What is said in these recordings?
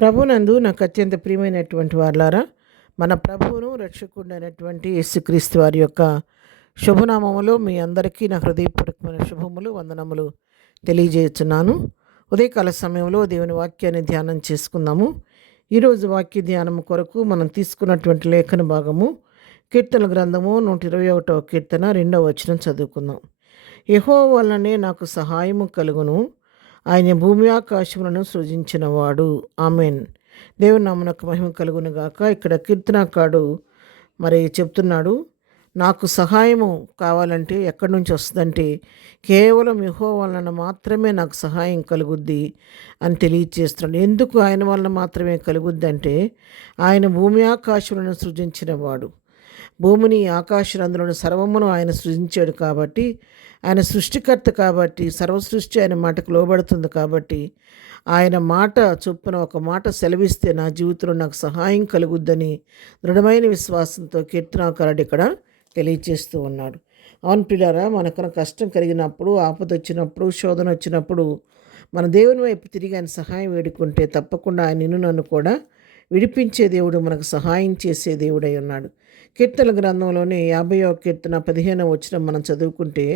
ప్రభునందు నాకు అత్యంత ప్రియమైనటువంటి వారులారా, మన ప్రభువును రక్షకుడైనటువంటి యేసుక్రీస్తు వారి యొక్క శుభనామములో మీ అందరికీ నా హృదయపూర్వకమైన శుభములు, వందనములు తెలియజేస్తున్నాను. ఉదయకాల సమయంలో దేవుని వాక్యాన్ని ధ్యానం చేసుకుందాము. ఈరోజు వాక్య ధ్యానం కొరకు మనం తీసుకున్నటువంటి లేఖన భాగము కీర్తన గ్రంథము 121వ కీర్తన 2వ వచనం చదువుకుందాం. యెహోవా వలననే నాకు సహాయము కలుగును, ఆయన భూమి ఆకాశములను సృజించినవాడు. ఆమెన్. దేవుని నామమునకు మహిమ కలుగును గాక. ఇక్కడ కీర్తనకారుడు చెప్తున్నాడు, నాకు సహాయము కావాలంటే ఎక్కడి నుంచి వస్తుందంటే కేవలం యెహోవా వలన మాత్రమే నాకు సహాయం కలుగుద్ది అని తెలియజేస్తున్నాడు. ఎందుకు ఆయన వలన మాత్రమే కలుగుద్ది అంటే ఆయన భూమి ఆకాశములను సృజించినవాడు. భూమిని, ఆకాశరందులను సర్వమును ఆయన సృజించాడు కాబట్టి, ఆయన సృష్టికర్త కాబట్టి, సర్వసృష్టి ఆయన మాటకు లోబడుతుంది కాబట్టి, ఆయన మాట చొప్పున ఒక మాట సెలవిస్తే నా జీవితంలో నాకు సహాయం కలుగుద్దని దృఢమైన విశ్వాసంతో కీర్తనాకారుడు ఇక్కడ తెలియచేస్తూ ఉన్నాడు. అవును పిల్లారా, మనకు కష్టం కలిగినప్పుడు, ఆపద వచ్చినప్పుడు, శోధన వచ్చినప్పుడు మన దేవుని వైపు తిరిగి ఆయన సహాయం వేడుకుంటే తప్పకుండా ఆయన నిన్ను నన్ను కూడా విడిపించే దేవుడు, మనకు సహాయం చేసే దేవుడై ఉన్నాడు. కీర్తన గ్రంథంలోనే 50వ కీర్తన 15వ వచనం మనం చదువుకుంటే,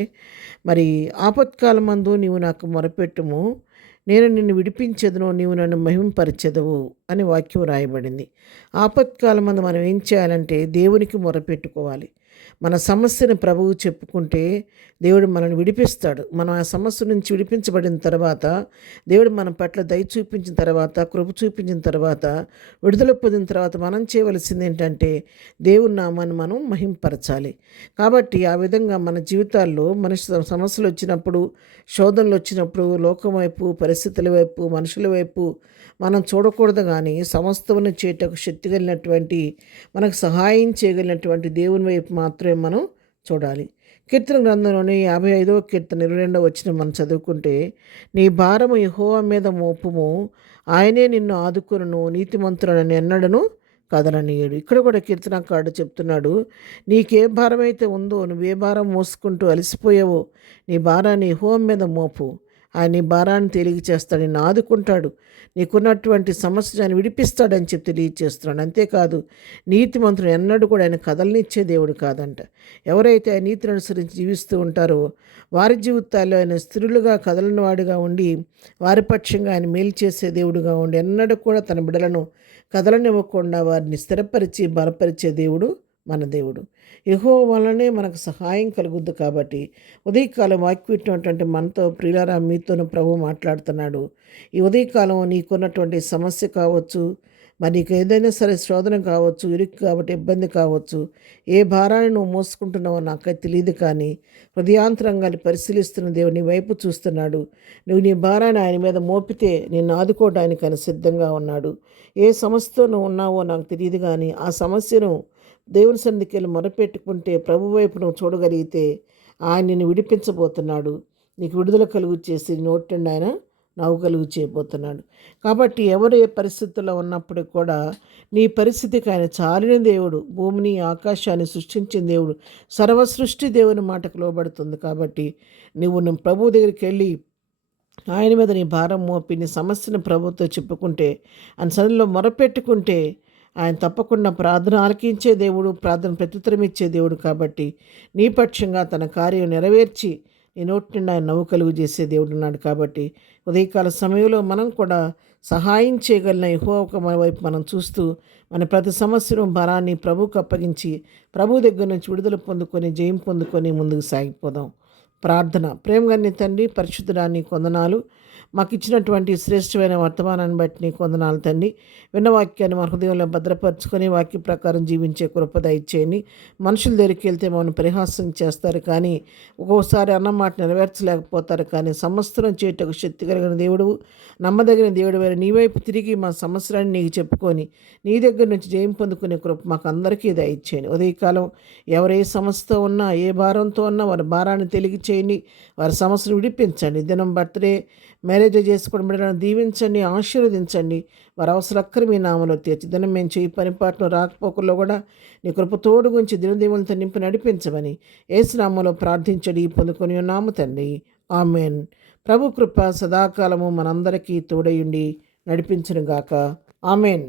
ఆపత్కాలమందు నీవు నాకు మొరపెట్టుము, నేను నిన్ను విడిపించెదను, నీవు నన్ను మహింపరచెదవు అని వాక్యం రాయబడింది. ఆపత్కాలమందు మనం ఏం చేయాలంటే దేవునికి మొరపెట్టుకోవాలి. మన సమస్యను ప్రభువు చెప్పుకుంటే దేవుడు మనల్ని విడిపిస్తాడు. మనం ఆ సమస్య నుంచి విడిపించబడిన తర్వాత, దేవుడు మన పట్ల దయ చూపించిన తర్వాత, కృప చూపించిన తర్వాత, విడుదల పొందిన తర్వాత మనం చేయవలసింది ఏంటంటే దేవుని నామాన్ని మనం మహింపరచాలి. కాబట్టి ఆ విధంగా మన జీవితాల్లో సమస్యలు వచ్చినప్పుడు, శోధనలు వచ్చినప్పుడు లోకం వైపు, పరిస్థితుల వైపు, మనుషుల వైపు మనం చూడకూడదు. కానీ సమస్తమును చేయటకు శక్తి కలిగినటువంటి, మనకు సహాయం చేయగలిగినటువంటి దేవుని వైపు మాత్రమే మనం చూడాలి. కీర్తన గ్రంథంలోని 55వ కీర్తన 22వ వచనం మనం చదువుకుంటే, నీ భారము యెహోవా మీద మోపుము, ఆయనే నిన్ను ఆదుకొనును, నీతిమంతులను ఎన్నడను కదలనీయుడు. ఇక్కడ కూడా కీర్తనకారుడు చెప్తున్నాడు, నీకే భారం అయితే ఉందో, నువ్వే భారం మోసుకుంటూ అలసిపోయావో, నీ భారాన్ని యెహోవా మీద మోపు, ఆయన నీ భారాన్ని తేలిక చేస్తాడు, నిన్ను ఆదుకుంటాడు, నీకున్నటువంటి సమస్యను విడిపిస్తాడని చెప్పి తెలియచేస్తున్నాడు. అంతేకాదు, నీతిమంతుడు ఎన్నడూ కూడా ఆయన కదలనిచ్చే దేవుడు కాదంట. ఎవరైతే ఆ నీతిని అనుసరించి జీవిస్తూ ఉంటారో వారి జీవితాల్లో ఆయన స్థిరులుగా కదలని వాడిగా ఉండి, వారి పక్షంగా ఆయన మేలు చేసే దేవుడుగా ఉండి, ఎన్నడూ కూడా తన బిడ్డలను కదలనివ్వకుండా వారిని స్థిరపరిచి బలపరిచే దేవుడు మన దేవుడు. యెహోవా వలనే మనకు సహాయం కలుగుద్ది. కాబట్టి ఉదయకాలం వాక్యం మనతో, ప్రియులారా, మీతోనూ ప్రభు మాట్లాడుతున్నాడు. ఈ ఉదయకాలం నీకున్నటువంటి సమస్య కావచ్చు, నీకు ఏదైనా సరే శోధన కావచ్చు, ఇరుక్కు కాబట్టి ఇబ్బంది కావచ్చు, ఏ భారాన్ని నువ్వు మోసుకుంటున్నావో నాకైతే తెలియదు. కానీ హృదయాంతరంగాన్ని పరిశీలిస్తున్న దేవుడు నీ వైపు చూస్తున్నాడు. నువ్వు నీ భారాన్ని ఆయన మీద మోపితే నిన్ను ఆదుకోవడానికి ఆయన సిద్ధంగా ఉన్నాడు. ఏ సమస్యతో నువ్వు ఉన్నావో నాకు తెలియదు, కానీ ఆ సమస్యను దేవుని సన్నిధికి వెళ్ళి మొరపెట్టుకుంటే, ప్రభు వైపు నువ్వు చూడగలిగితే ఆయన నిన్ను విడిపించబోతున్నాడు. నీకు విడుదల కలుగు చేసి నోటి నుండి ఆయన నవ్వు కలుగు చేయబోతున్నాడు. కాబట్టి ఎవరు ఏ పరిస్థితుల్లో ఉన్నప్పటికీ కూడా నీ పరిస్థితికి ఆయన చాలిన దేవుడు, భూమిని ఆకాశాన్ని సృష్టించిన దేవుడు, సర్వసృష్టి దేవుని మాటకు లోబడుతుంది. కాబట్టి నువ్వు ప్రభు దగ్గరికి వెళ్ళి ఆయన మీద నీ భారం మోపి నీ సమస్యను ప్రభుతో చెప్పుకుంటే, ఆయన సన్నిధిలో మొరపెట్టుకుంటే ఆయన తప్పకుండా ప్రార్థన ఆలకించే దేవుడు, ప్రార్థన ప్రత్యుత్తరం ఇచ్చే దేవుడు. కాబట్టి నీ పక్షంగా తన కార్యం నెరవేర్చి నీ నోటి నుండి ఆయన నవ్వు కలుగు చేసే దేవుడు ఉన్నాడు. కాబట్టి ఉదయకాల సమయంలో మనం కూడా సహాయం చేయగలిగిన యెహోవా మన వైపు మనం చూస్తూ, మన ప్రతి సమస్యను, భారాన్ని ప్రభువుకు అప్పగించి, ప్రభు దగ్గర నుంచి విడుదల పొందుకొని, జయం పొందుకొని ముందుకు సాగిపోదాం. ప్రార్థన. ప్రేమగన్న తండ్రి, పరిశుద్ధుడా, నీకు వందనాలు. మాకు ఇచ్చినటువంటి శ్రేష్టమైన వర్తమానాన్ని బట్టి నీకు వందనాలు తండ్రి. విన్న వాక్యాన్ని మన హృదయంలో భద్రపరుచుకొని వాక్య ప్రకారం జీవించే కృప దయచేయండి. మనుషుల దగ్గరికి వెళ్తే మమ్మల్ని పరిహాసం చేస్తారు, కానీ ఒక్కోసారి అన్న మాట నెరవేర్చలేకపోతారు. కానీ సమస్తం చేయటకు శక్తి కలిగిన దేవుడు, నమ్మదగిన దేవుడు వేరే నీ వైపు తిరిగి మా సమస్యలను నీకు చెప్పుకొని నీ దగ్గర నుంచి జయం పొందుకునే కృప మాకు అందరికీ దయచేయండి. ఉదయకాలం ఎవరు ఏ సమస్యతో ఉన్నా, ఏ భారంతో ఉన్నా వారి భారాన్ని తెలిగి చేయండి, వారి సమస్యను విడిపించండి. దినం బర్త్డే, మ్యారేజ్ చేసుకోవడం బిడ్డలను దీవించండి, ఆశీర్వదించండి. వారి అవసరక్కరు మీ నామలో తీర్చి దినం మేము చేయి పనిపాట్లు రాకపోకల్లో కూడా నీ కృప తోడు గురించి దినదీవులతో నింపి నడిపించమని యేసు నామములో ప్రార్థించడి పొందుకొని ఉన్నాము తండ్రి. ఆమెన్. ప్రభు కృప సదాకాలము మనందరికీ తోడయుండి నడిపించునుగాక. ఆమెన్.